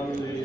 Hare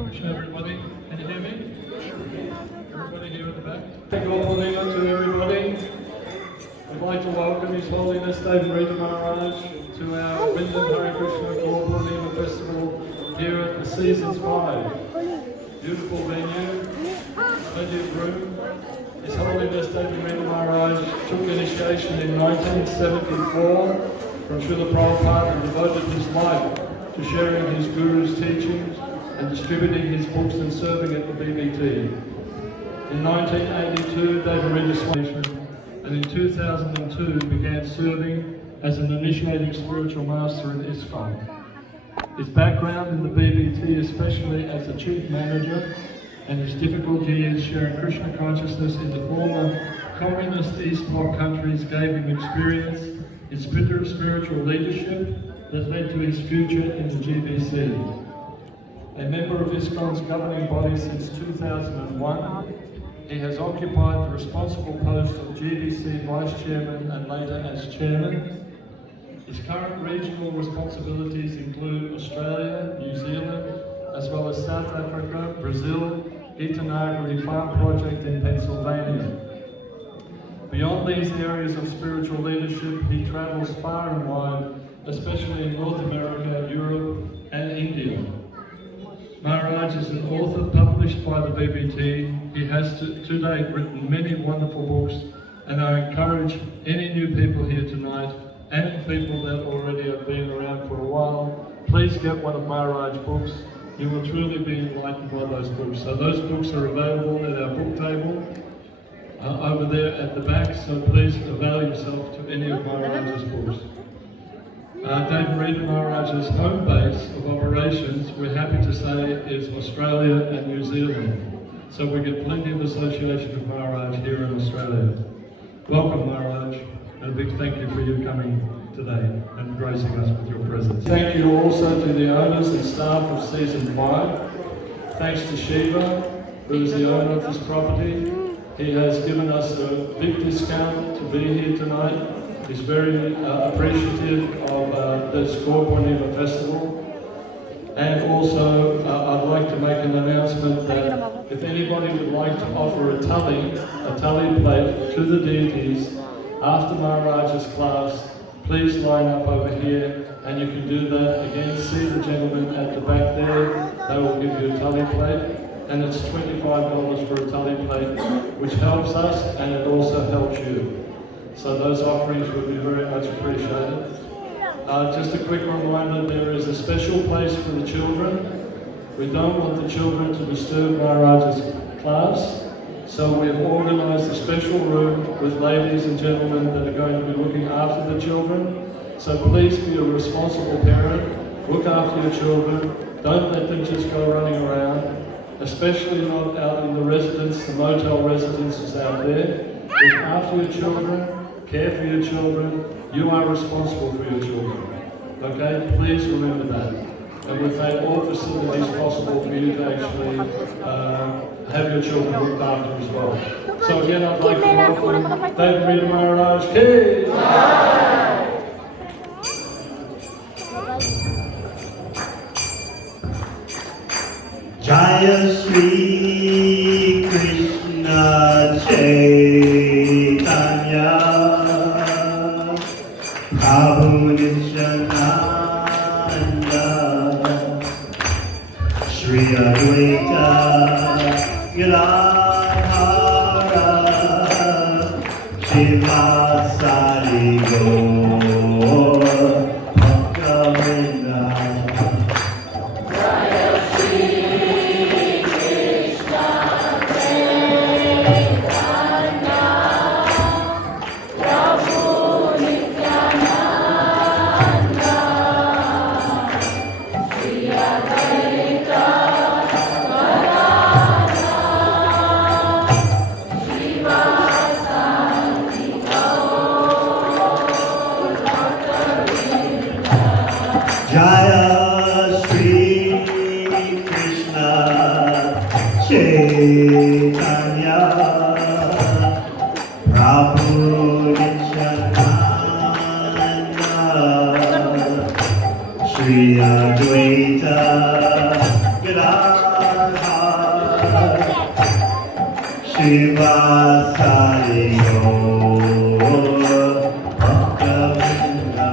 Everybody, can you hear me? Everybody here at the back? Thank you all to everybody. I'd like to welcome His Holiness David Rita Maharaj to our Wyndham Hare Krishna Gaur Purnima Festival here at the Seasons 5. Beautiful venue, plenty of room. His Holiness David Rita Maharaj took initiation in 1974 from Srila Prabhupada and devoted his life to sharing his Guru's teachings and distributing his books and serving at the BBT. In 1982, David Rita Swami, and in 2002 began serving as an initiating spiritual master in ISKCON. His background in the BBT, especially as a chief manager, and his difficult years sharing Krishna consciousness in the former communist East Bloc countries gave him experience in spiritual leadership that led to his future in the GBC. A member of ISKCON's governing body since 2001, he has occupied the responsible post of GBC Vice Chairman and later as Chairman. His current regional responsibilities include Australia, New Zealand, as well as South Africa, Brazil, Itanagari Farm Project in Pennsylvania. Beyond these areas of spiritual leadership, he travels far and wide, especially in North America, Europe, and India. Maharaj is an author published by the BBT. He has to date written many wonderful books, and I encourage any new people here tonight and people that already have been around for a while, please get one of Maharaj's books. You will truly be enlightened by those books. So those books are available at our book table over there at the back, so please avail yourself to any of Maharaj's books. David Rita Maharaj's home base of operations, we're happy to say, is Australia and New Zealand. So we get plenty of association with Maharaj here in Australia. Welcome, Maharaj, and a big thank you for you coming today and gracing us with your presence. Thank you also to the owners and staff of Season 5. Thanks to Shiva, who is the owner of this property. He has given us a big discount to be here tonight. He's very appreciative of this Gaur Purnima Festival. And also, I'd like to make an announcement that if anybody would like to offer a tali plate to the deities after Maharaj's class, please line up over here and you can do that. Again, see the gentleman at the back there. They will give you a tali plate. And it's $25 for a tali plate, which helps us and it also helps you. So those offerings would be very much appreciated. Just a quick reminder, there is a special place for the children. We don't want the children to disturb Maharaj's class, so we've organized a special room with ladies and gentlemen that are going to be looking after the children. So please be a responsible parent, look after your children, don't let them just go running around, especially not out in the residence, the motel residences out there. Look after your children, care for your children, you are responsible for your children. Okay, please remember that. And we've made all facilities possible for you to actually have your children looked after as well. So again, I'd like to welcome David Rita Maharaj. Hey! Jaya Sri Krishna Chaitanya Prabhu Nityananda Shri Advaita Gadadhara Shivasari Gaur Bhakta-vrinda. Jaya Sri Krishna Chaitanya Prabhu Nityananda Shri Advaita Gadadhara Radha Shiva Sari Gaur Bhakta-vrinda.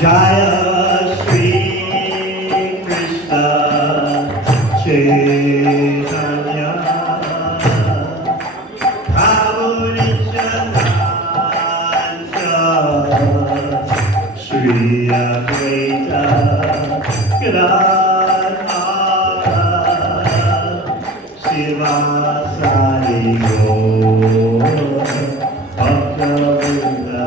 Jaya Shri Krishna Chaitanya Prabhu Nityananda Shri Advaita Gadadhara Sivasari Gaur Bhakta-vrinda.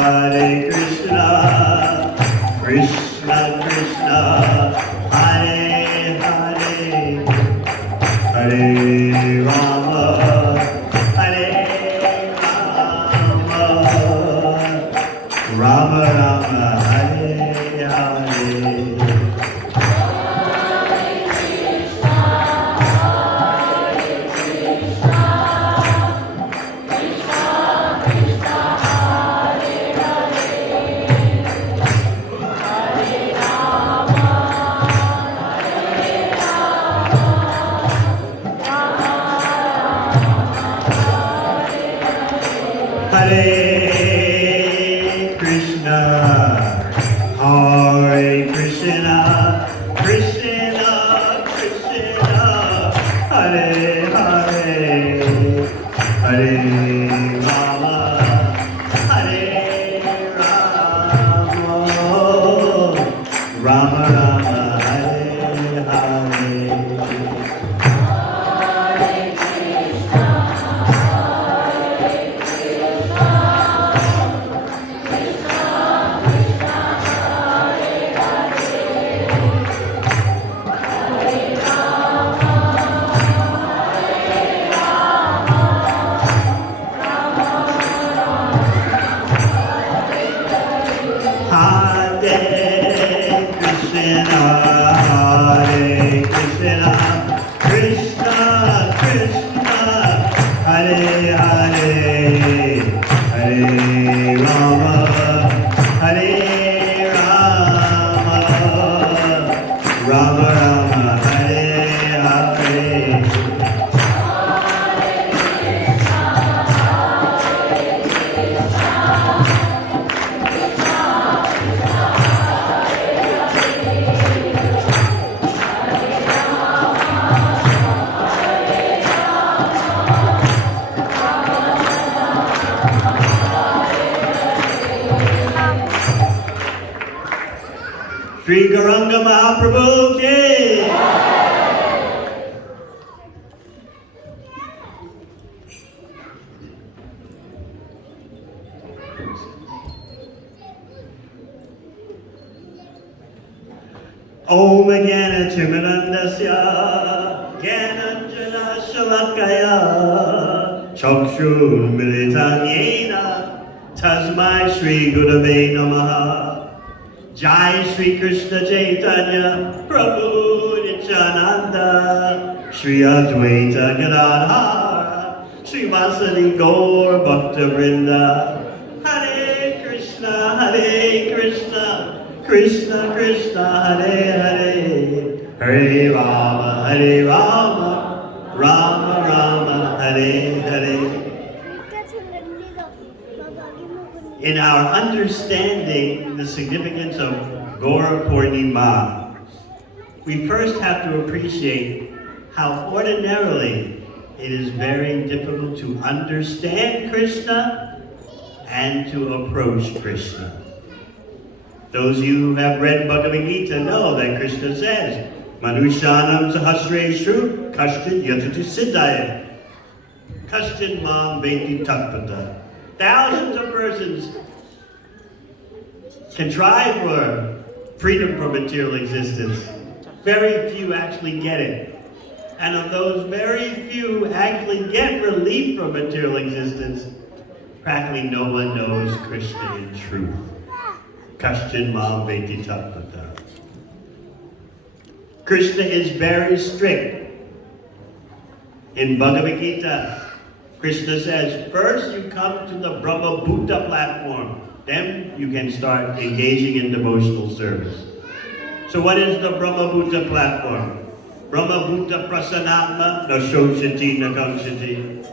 Hare Krishna, Krishna Krishna, Hare Hare, Hare Rama, Hare Rama, Rama Rama, Hare Hare. Hare Krishna, Krishna Krishna, Hare Hare, Hare Rama, Hare Rama, Rama Rama, Hare Hare. Hare Krishna, Krishna Krishna, Hare Hare, Hare Rama, Hare Rama, Rama Rama, Hare Hare. Sri Gauranga Mahaprabhu ki. Om Jnana Timirandasya Jnananjana Shalakaya Chakshur Militam Yena Tasmai Shri Gurave Namaha. Jai Shri Krishna Chaitanya Prabhu Nityananda Shri Advaita Gadadhara Shri Vasari Gaur Bhakta-vrinda. Hare Krishna, Krishna Krishna, Hare Hare, Hare Rama, Rama Rama, Hare Hare. In our understanding the significance of Gaura Purnima, we first have to appreciate how ordinarily it is very difficult to understand Krishna and to approach Krishna. Those of you who have read Bhagavad Gita know that Krishna says, Manushanam sahasreshu kashchid yatati siddhaya. Kashchid mam veti tattva. Thousands of persons can try for freedom from material existence. Very few actually get it. And of those very few who actually get relief from material existence, practically no one knows Krishna in truth. Kashchin mam veti tattva. Krishna is very strict. In Bhagavad Gita, Krishna says, first you come to the Brahma Bhuta platform, then you can start engaging in devotional service. So what is the Brahma Bhuta platform? Brahma Bhuta Prasanatma na Shoshati na Kamshati.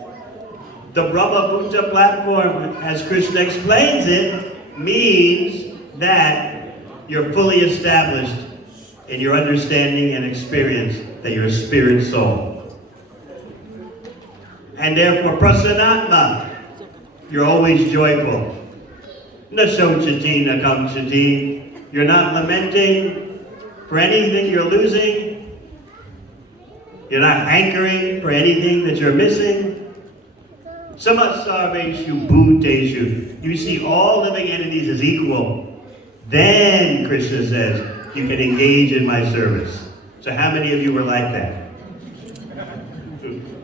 The Brahma Bhuta platform, as Krishna explains it, means that you're fully established in your understanding and experience that you're a spirit soul. And therefore, prasanatma, you're always joyful. Na shochati na kamshati, you're not lamenting for anything you're losing. You're not hankering for anything that you're missing. Samasarveshu bhuteshu, you see all living entities as equal. Then, Krishna says, you can engage in my service. So how many of you were like that?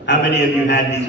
How many of you had these?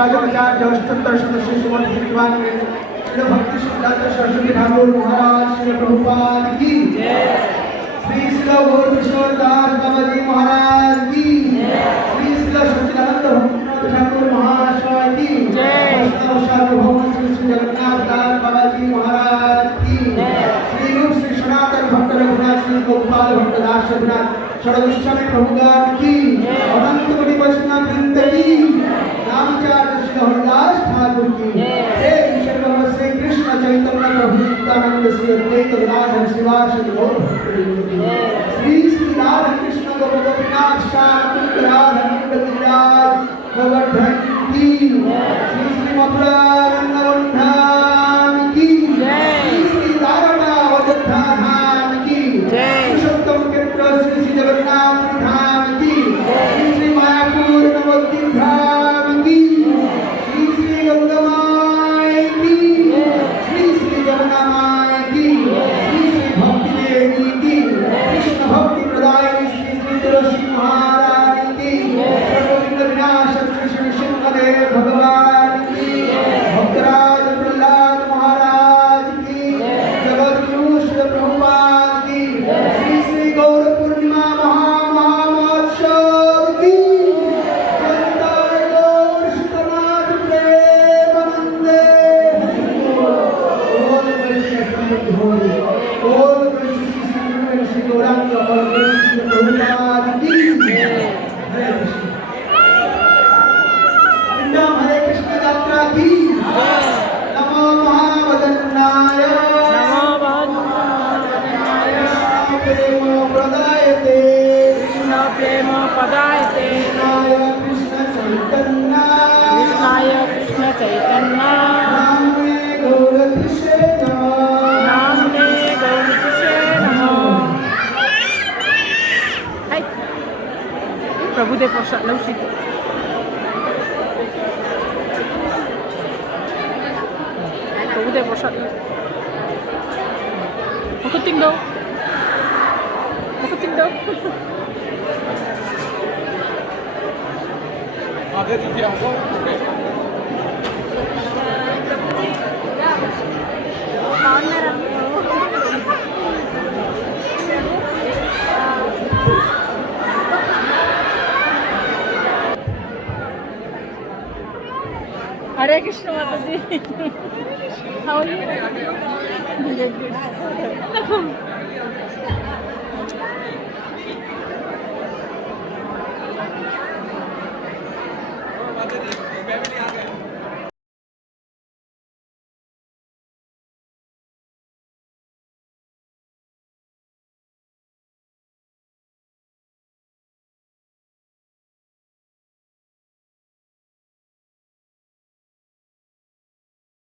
राजा ज्येष्ठोत्तर सदस्य भक्ति doctor Saraswati Thakur महाराज श्री प्रभुपाद की श्री श्री गौर किशोर दास बाबा जी महाराज की श्री श्री सच्चिदानंद भक्तिनाथ ठाकुर महाशय की वैष्णव सार्वभौम श्री श्री जगन्नाथ दास बाबा जी महाराज की श्री रूप श्री सनातन भक्त रघुनाथ श्री गोपाल भक्त दास रघुनाथ षडगोस्वामी प्रभुपाद की अनंत कोटि वैष्णव वृंद की रामचार्य श्री हरिदास ठाकुर की हे विश्वकर्मा श्री कृष्ण चैतन्य प्रभु नित्यानंद श्री अद्वैत गदाधर शिवासदि गौर भक्तवृंद श्री श्री राधा कृष्ण गोपिनाथ श्याम कुंद राधा कुंड गिरिराज गोवर्धन की श्री श्री मथुरा वृंदावन धाम की श्री श्री द्वारका अयोध्या धाम की पुरुषोत्तम क्षेत्र श्री श्री जगन्नाथ धाम की श्री श्री मायापुर नवद्वीप धाम की श्री श्री गंगा माई की श्री श्री जमुना माई की श्री श्री भक्ति देवी की कृष्ण भक्ति प्रदायिनी श्री श्री तुलसी महारानी की गोविंद विनाशक श्री श्री सिंहदेव भगवान की भक्तराज प्रहलाद महाराज की जगद्गुरु श्री प्रभुपाद की श्री श्री गौर पूर्णिमा महामहोत्सव की जगतार गौर श्रीनाथ प्रेमानंदे ओम कृष्ण समृद्धि होरी ओम कृष्ण श्री गौरांग और कृष्ण प्रभुपाद की हरे कृष्ण वृंदावन हरे कृष्ण यात्रा की नमो महावदन्नाय प्रेम प्रदायते कृष्णाय कृष्ण चैतन्य नामे गौर कृष्णे नमः प्रभुदेव प्रसाद लवशी प्रभुदेव प्रसाद Makuting daw. Makuting daw. Hare Krishna Mataji. How are you? Good, good.